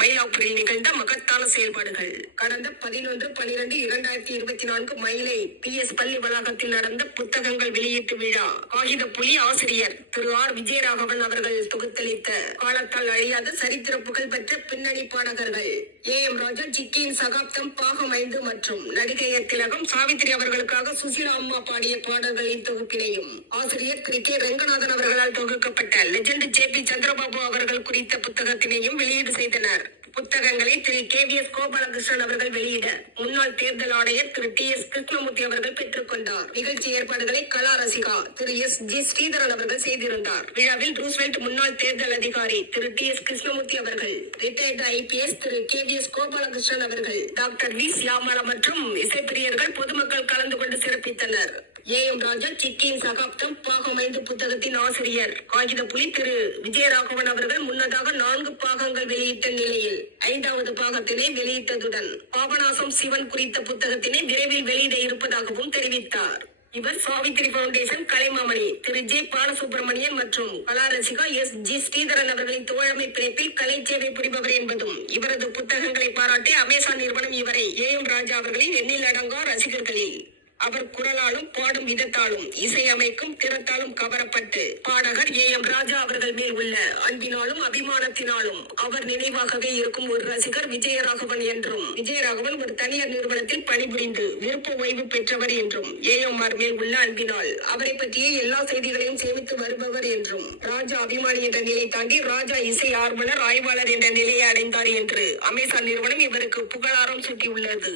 மயிலாப்பூரில் நிகழ்ந்த மகத்தான செயல்பாடுகள். கடந்த 11/12/2024 மயிலை PS பள்ளி வளாகத்தில் நடந்த புத்தகங்கள் வெளியீட்டு விழா. காகித புலி ஆசிரியர் திரு ஆர். விஜயராகவன் அவர்கள் தொகுத்தளித்த காலத்தால் அழியாத சரித்திர புகழ் பெற்ற பின்னணி பாடகர்கள் AM ராஜா, ஜிக்கியின் சகாப்தம் பாகம் 5 மற்றும் நடிகையர் திலகம் சாவித்திரி அவர்களுக்காக சுசிலா அம்மா பாடிய பாடல்களின் தொகுப்பினையும் ஆசிரியர் திரு கே. ரெங்கநாதன் அவர்களால் தொகுக்கப்பட்ட லெஜெண்ட் JP சந்திரபாபு அவர்கள் குறித்த புத்தகத்தினையும் வெளியீடு செய்தனர். புத்தகங்களை திரு KVS கோபாலகிருஷ்ணன் அவர்கள் வெளியிட முன்னாள் தேர்தல் ஆணையர் திரு TS கிருஷ்ணமூர்த்தி அவர்கள் பெற்றுக் கொண்டார். நிகழ்ச்சி ஏற்பாடுகளை கலா ரசிகா திரு SG ஸ்ரீதரன் அவர்கள் செய்திருந்தார். விழாவில் ரூஸ்வெல்ட் முன்னாள் தேர்தல் அதிகாரி திரு TS கிருஷ்ணமூர்த்தி அவர்கள், ரிட்டையர்டு IPS திரு KVS கோபாலகிருஷ்ணன் அவர்கள், டாக்டர் வி. சியாமலா மற்றும் இசைப்பிரியர்கள் பொதுமக்கள் கலந்து கொண்டு சிறப்பித்தனர். AM ராஜா, சிக்கியின் சகாப்தம் பாகம் 5 புத்தகத்தின் ஆசிரியர் காகித புலி திரு விஜயராகவன் அவர்கள் முன்னதாக 4 பாகங்கள் வெளியிட்ட நிலையில் 5வது பாகத்தினை வெளியிட்டதுடன் பாபநாசம் சிவன் குறித்த புத்தகத்தினை விரைவில் வெளியிட இருப்பதாகவும் தெரிவித்தார். இவர் சாவித்திரி பவுண்டேஷன் கலைமாமணி திரு J. பாலசுப்ரமணியன் மற்றும் கலாரசிகா SG ஸ்ரீதரன் அவர்களின் தோழமை பிணைப்பில் கலை சேவை புரிபவர் என்பதும் இவரது புத்தகங்களை பாராட்டி அமேசான் நிறுவனம் இவரை AM ராஜா அவர்களின் எண்ணில் அடங்கா ரசிகர்களில் அவர் குரலாலும் பாடும் விதத்தாலும் இசையமைக்கும் திறத்தாலும் கவரப்பட்டு பாடகர் AM ராஜா அவர்கள் மேல் உள்ள அன்பினாலும் அபிமானத்தினாலும் அவர் நினைவாகவே இருக்கும் ஒரு ரசிகர் விஜயராகவன் என்றும், விஜயராகவன் ஒரு தனியார் நிறுவனத்தில் பணிபுரிந்து விருப்ப ஓய்வு பெற்றவர் என்றும், AMR மேல் உள்ள அன்பினால் அவரை பற்றிய எல்லா செய்திகளையும் சேமித்து வருபவர் என்றும், ராஜா அபிமானி என்ற நிலை தாண்டி ராஜா இசை ஆர்வலர் ஆய்வாளர் என்ற நிலையை அடைந்தார் என்று அமேசான் நிறுவனம் இவருக்கு புகழாரம் சூட்டியுள்ளது.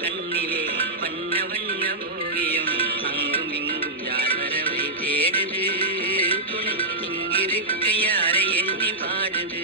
கண்ணிலே வண்ண வண்ண ஓவியம் அங்கும் இங்கும் யார் வரவை தேடுது, துணை இங்கிருக்க யாரை எண்ணி பாடுது.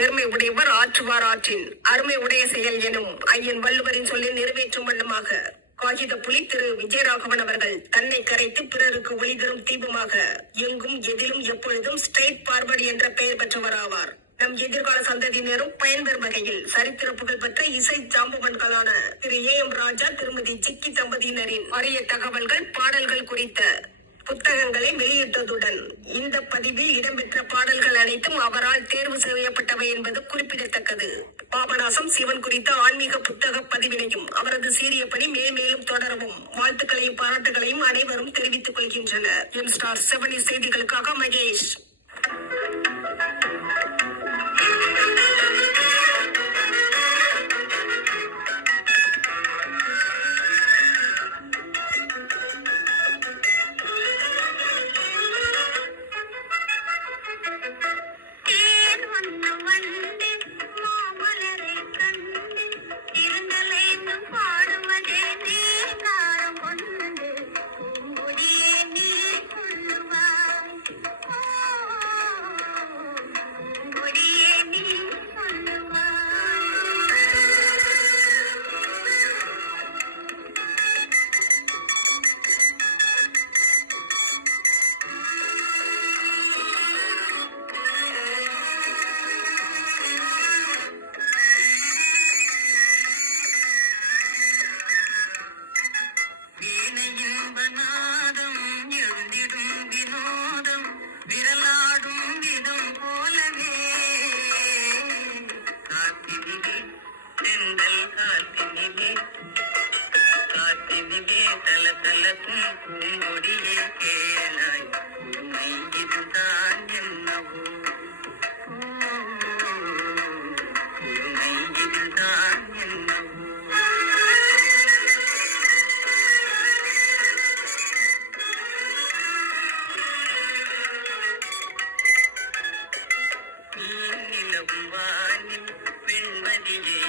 பெருமை உடையவர் ஆற்றுவார் ஆற்றின் அருமை உடைய செயல் எனும் ஐயன் வள்ளுவரின் சொல்லி நிறைவேற்றும் வண்ணமாக காகித புலி திரு விஜயராகவன் அவர்கள் தன்னை கரைத்து பிறருக்கு ஒளி தரும் தீபமாக எங்கும் எதிலும் எப்பொழுதும் ஸ்ட்ரெயிட் பார்வர்டு என்ற பெயர் பெற்றவராவார். நம் எதிர்கால சந்ததியினரும் பயன்பெறும் வகையில் சரித்திர புகழ் பெற்ற இசை ஜாம்பவன்களான திரு A.M. ராஜா திருமதி ஜிக்கி தம்பதியினரின் அரிய தகவல்கள் பாடல்கள் குறித்த புத்தகங்களை வெளியிட்டதுடன் இந்த பதிவில் இடம்பெற்ற பாடல்கள் அனைத்தும் அவரால் தேர்வு செய்யப்பட்டவை என்பது குறிப்பிடத்தக்கது. பாபநாசம் சிவன் குறித்த ஆன்மீக புத்தக பதிவினையும் அவரது சீரிய பணி மேலும் தொடரவும் வாழ்த்துக்களையும் பாராட்டுகளையும் அனைவரும் தெரிவித்துக் கொள்கின்றனர். M*7 செய்திகளுக்காக மகேஷ். நிலவும் வானில் வெண்மதியே